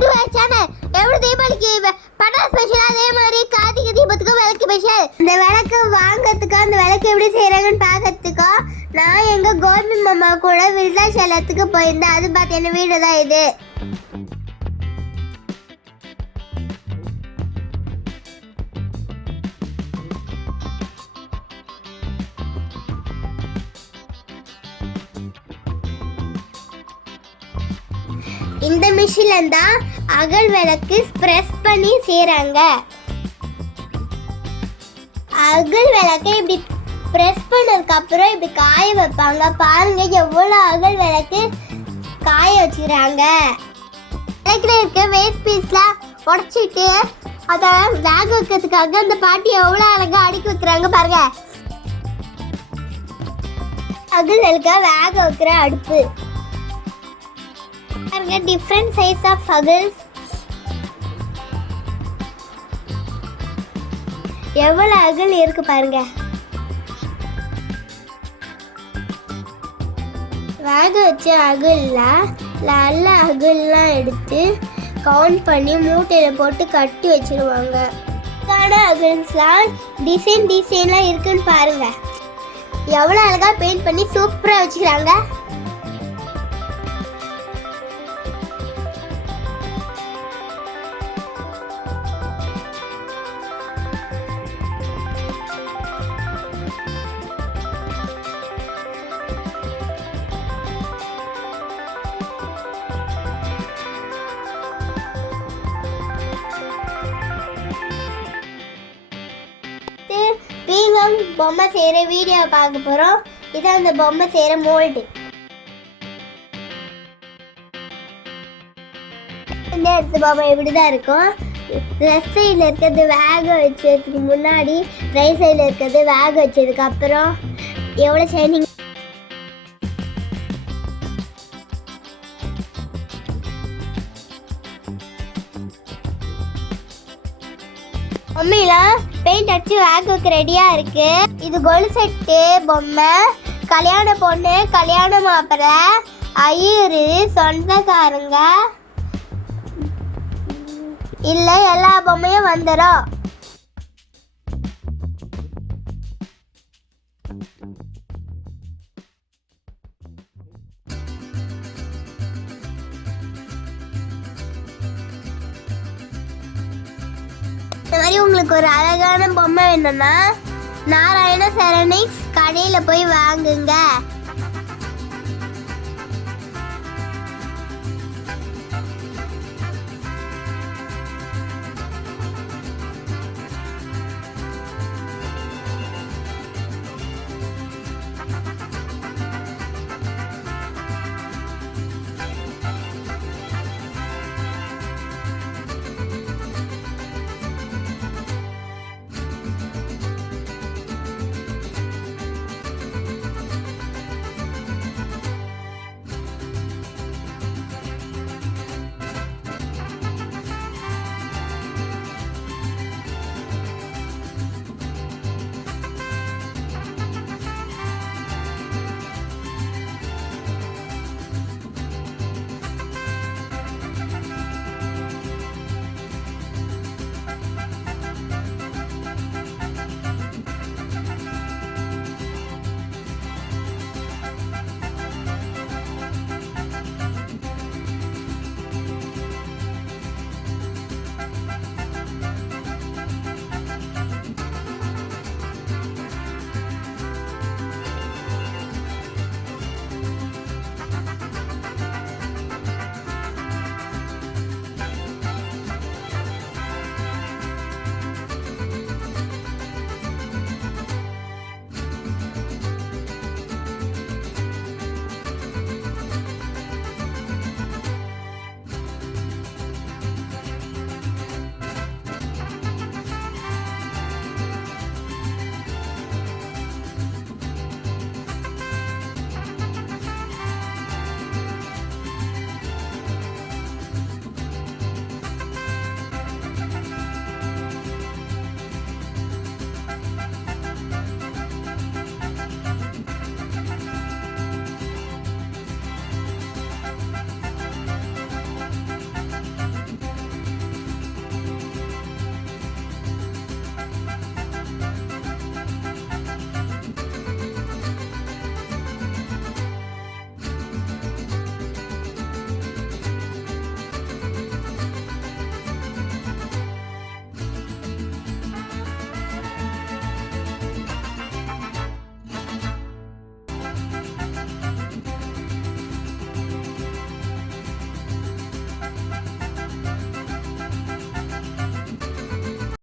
Welcome to our channel. எப்படி தீபாவளிக்கு பட்டாசு ஸ்பெஷல், அதே மாதிரி கார்த்திகை தீபத்துக்கும் விளக்கு ஸ்பெஷல். இந்த விளக்கு வாங்கிறதுக்கோ அந்த விளக்கு எப்படி செய்யறாங்கன்னு பார்க்கறதுக்கோ நான் எங்க கோபி மாமா கூட விருதாச்சலத்துக்கு போயிருந்தேன். அது பார்த்து என்ன வீடு தான் இது. இந்த மிஷின்ல தான் அகல் விளக்கு பிரஸ் பண்ணி செய்றாங்க. அகல் விளக்கை இப்படி பிரஸ் பண்ணதுக்கு அப்புறம் இப்படி காய வைப்பாங்க. பாருங்க எவ்வளவு அகல் விளக்கு காய வச்சுக்கிறாங்க. விளக்குல இருக்க வேஸ்ட் பீஸ்லாம் உடைச்சிட்டு அதை வேக வைக்கிறதுக்காக அந்த பாட்டி எவ்வளவு அழகா அடுக்கி வைக்கிறாங்க பாருங்க. அகல் விளக்க வேக வைக்கிற அடுப்பு பாருங்க. Different size of agals. எவ்வளவு அகல் இருக்கு பாருங்க. வேக வச்ச அகல்ல நல்ல அகல்லாம் எடுத்து கவுண்ட் பண்ணி மூட்டையில போட்டு கட்டி வச்சிருவாங்க. அகல்ஸ்லாம் டிசைன்லாம் இருக்குன்னு பாருங்க. எவ்வளவு அழகா பெயிண்ட் பண்ணி சூப்பரா வச்சுக்கிறாங்க. பீங்கம் பொம்மை செய்கிற வீடியோ பார்க்க போகிறோம். இதான் அந்த பொம்மை செய்கிற மோல்டு. இந்த இடத்து பொம்மை இப்படி தான் இருக்கும். லெஃப்ட் சைடில் இருக்கிறது வேக வச்சதுக்கு முன்னாடி, ரைட் சைடில் இருக்கிறது வேக வச்சதுக்கு அப்புறம் எவ்வளோ ஷைனிங். பொம்மையில பெயிண்ட் அடிச்சு வேக வைக்க ரெடியா இருக்கு. இது கொலு செட்டு பொம்மை. கல்யாண பொண்ணு, கல்யாண மாப்பிள்ளை, ஐயரு, சொந்தக்காரங்க இல்ல எல்லா பொம்மையும் வந்துடும். இந்த மாதிரி உங்களுக்கு ஒரு அழகான பொம்மை வேணும்னா நாராயண செராமிக்ஸ் கடையில் போய் வாங்குங்க.